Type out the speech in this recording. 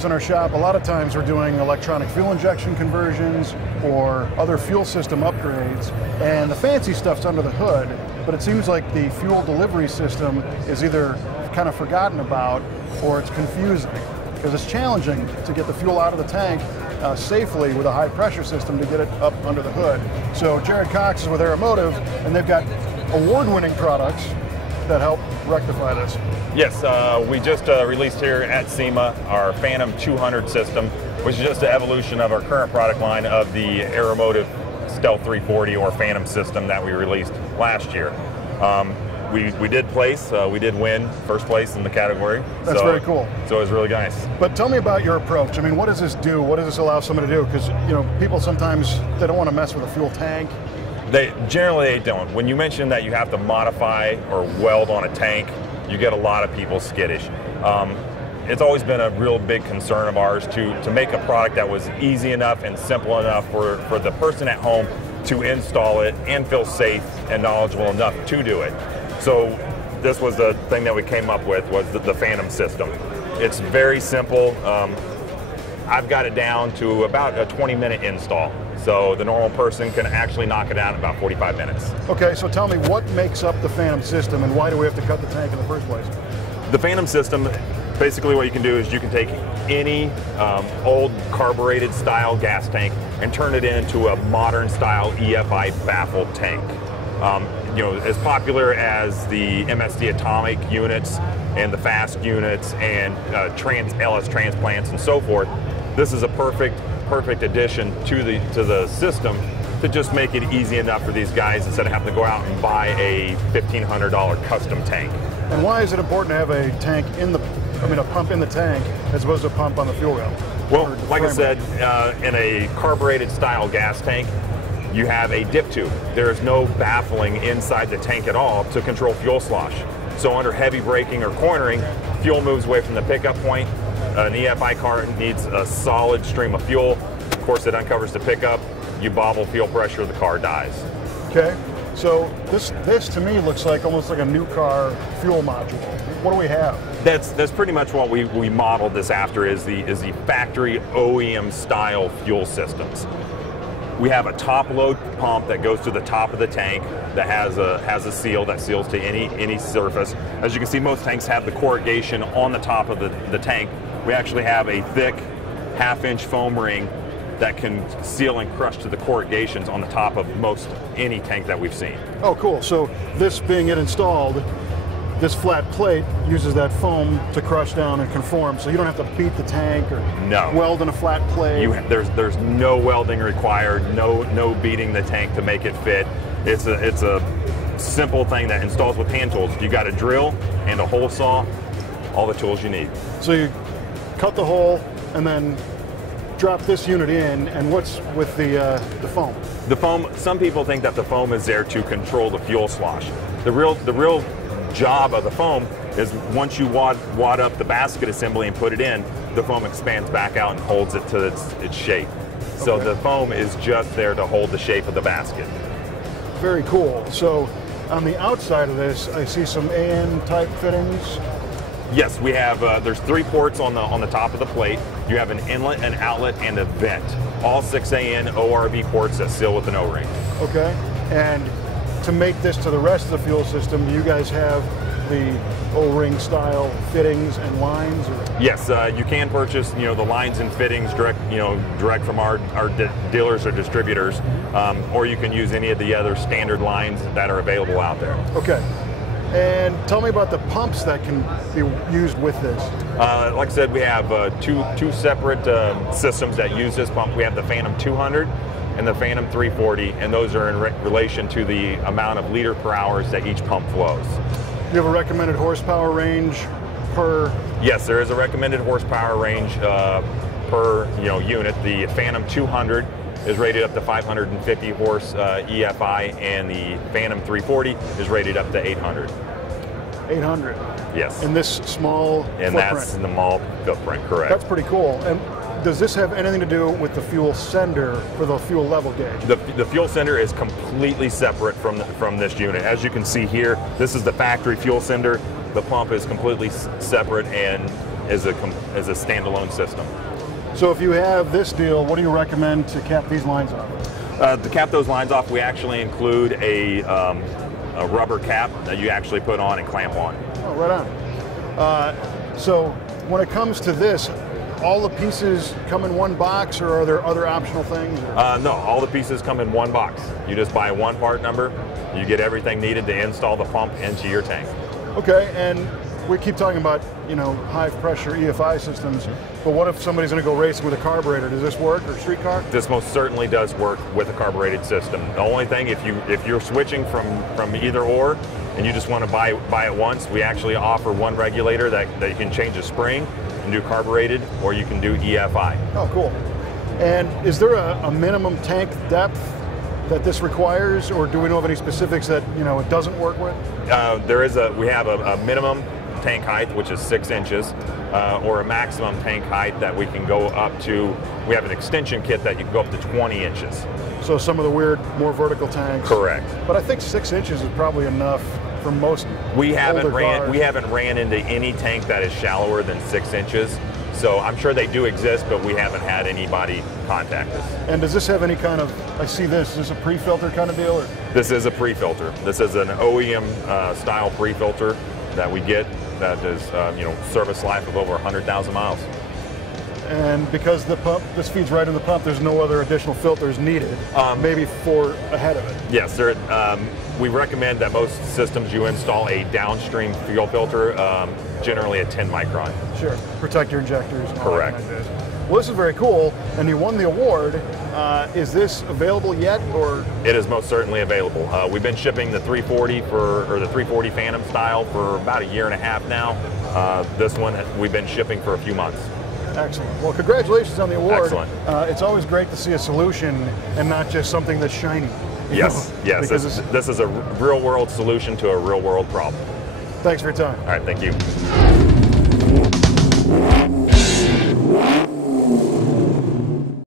cars in our shop, a lot of times we're doing electronic fuel injection conversions or other fuel system upgrades, and the fancy stuff's under the hood, but it seems like the fuel delivery system is either kind of forgotten about or it's confusing, because it's challenging to get the fuel out of the tank safely with a high pressure system to get it up under the hood. So Jared Cox is with Aeromotive, and they've got award-winning products that help rectify this. Yes, we just released here at SEMA our Phantom 200 system, which is just an evolution of our current product line of the Aeromotive Stealth 340 or Phantom system that we released last year. We did place, we did win first place in the category. That's very cool. So it was really nice. But tell me about your approach. I mean, what does this do? What does this allow someone to do? Because, you know, people sometimes, they don't want to mess with a fuel tank. Generally they don't. When you mention that you have to modify or weld on a tank, you get a lot of people skittish. It's always been a real big concern of ours to make a product that was easy enough and simple enough for the person at home to install it and feel safe and knowledgeable enough to do it. So this was the thing that we came up with, was the Phantom system. It's very simple. I've got it down to about a 20-minute install. So the normal person can actually knock it out in about 45 minutes. Okay, so tell me what makes up the Phantom system and why do we have to cut the tank in the first place? The Phantom system, basically what you can do is you can take any old carbureted style gas tank and turn it into a modern style EFI baffle tank. You know, as popular as the MSD Atomic units and the fast units and LS transplants and so forth, this is a perfect addition to the system to just make it easy enough for these guys instead of having to go out and buy a $1,500 custom tank. And why is it important to have a tank in the, a pump in the tank as opposed to a pump on the fuel rail? Well, like I said, in a carbureted style gas tank, you have a dip tube. There is no baffling inside the tank at all to control fuel slosh. So under heavy braking or cornering, fuel moves away from the pickup point. An EFI car needs a solid stream of fuel. Of course, it uncovers the pickup. You bobble fuel pressure, the car dies. Okay, so this to me looks like almost like a new car fuel module. What do we have? That's pretty much what we modeled this after, is the factory OEM style fuel systems. We have a top load pump that goes to the top of the tank that has a seal that seals to any surface. As you can see, most tanks have the corrugation on the top of the tank. We actually have a thick half-inch foam ring that can seal and crush to the corrugations on the top of most any tank that we've seen. Oh, cool. So this being installed, this flat plate uses that foam to crush down and conform, so you don't have to beat the tank or weld in a flat plate. There's no welding required, no beating the tank to make it fit. It's a simple thing that installs with hand tools. You got a drill and a hole saw, all the tools you need. So you cut the hole and then drop this unit in, and what's with the foam? The foam, some people think that the foam is there to control the fuel slosh. The real job of the foam is once you wad up the basket assembly and put it in, the foam expands back out and holds it to its shape. So the foam is just there to hold the shape of the basket. Very cool. So on the outside of this, I see some AN type fittings. Yes, we have, there's 3 ports on the top of the plate. You have an inlet, an outlet, and a vent. All 6 AN ORV ports that seal with an O-ring. Okay, and to make this to the rest of the fuel system, do you guys have the O-ring style fittings and lines? Or? Yes, you can purchase the lines and fittings direct from our dealers or distributors, or you can use any of the other standard lines that are available out there. Okay. And tell me about the pumps that can be used with this. Like I said, we have two separate systems that use this pump. We have the Phantom 200 and the Phantom 340, and those are in relation to the amount of liter per hour that each pump flows. Do you have a recommended horsepower range per? Yes, there is a recommended horsepower range per unit. The Phantom 200 is rated up to 550 horse EFI, and the Phantom 340 is rated up to 800. 800? Yes. In this small footprint? That's in the small footprint, correct. That's pretty cool. And does this have anything to do with the fuel sender for the fuel level gauge? The fuel sender is completely separate from this unit. As you can see here, this is the factory fuel sender. The pump is completely separate, and as a standalone system. So if you have this deal, what do you recommend to cap these lines off? To cap those lines off, we actually include a rubber cap that you actually put on and clamp on. Oh, right on. So when it comes to this, all the pieces come in one box, or are there other optional things? No, all the pieces come in one box. You just buy one part number, you get everything needed to install the pump into your tank. Okay, and we keep talking about, you know, high pressure EFI systems, but what if somebody's going to go racing with a carburetor? Does this work, or street car? This most certainly does work with a carbureted system. The only thing, if you're switching from either or, and you just want to buy it once, we actually offer one regulator that you can change the spring and do carbureted, or you can do EFI. Oh, cool. And is there a minimum tank depth that this requires, or do we know of any specifics that, you know, it doesn't work with? We have a minimum tank height, which is 6 inches, or a maximum tank height that we can go up to. We have an extension kit that you can go up to 20 inches. So some of the weird, more vertical tanks. Correct. But I think 6 inches is probably enough for most. We haven't ran into any tank that is shallower than 6 inches. So I'm sure they do exist, but we haven't had anybody contact us. And does this have any kind of, I see this, is this a pre-filter kind of deal? Or? This is a pre-filter. This is an OEM style pre-filter that we get that is, you know, service life of over 100,000 miles. And because the pump, this feeds right in the pump, there's no other additional filters needed, maybe for ahead of it. Yes, we recommend that most systems you install a downstream fuel filter, generally a 10 micron. Sure, protect your injectors. And all correct. That kind of thing. Well, this is very cool, and you won the award. Is this available yet, or? It is most certainly available. We've been shipping the 340 the 340 Phantom style for about 1.5 years now. This one we've been shipping for a few months. Excellent. Well, congratulations on the award. Excellent. It's always great to see a solution and not just something that's shiny. Yes, yes. This is a real-world solution to a real-world problem. Thanks for your time. All right, thank you.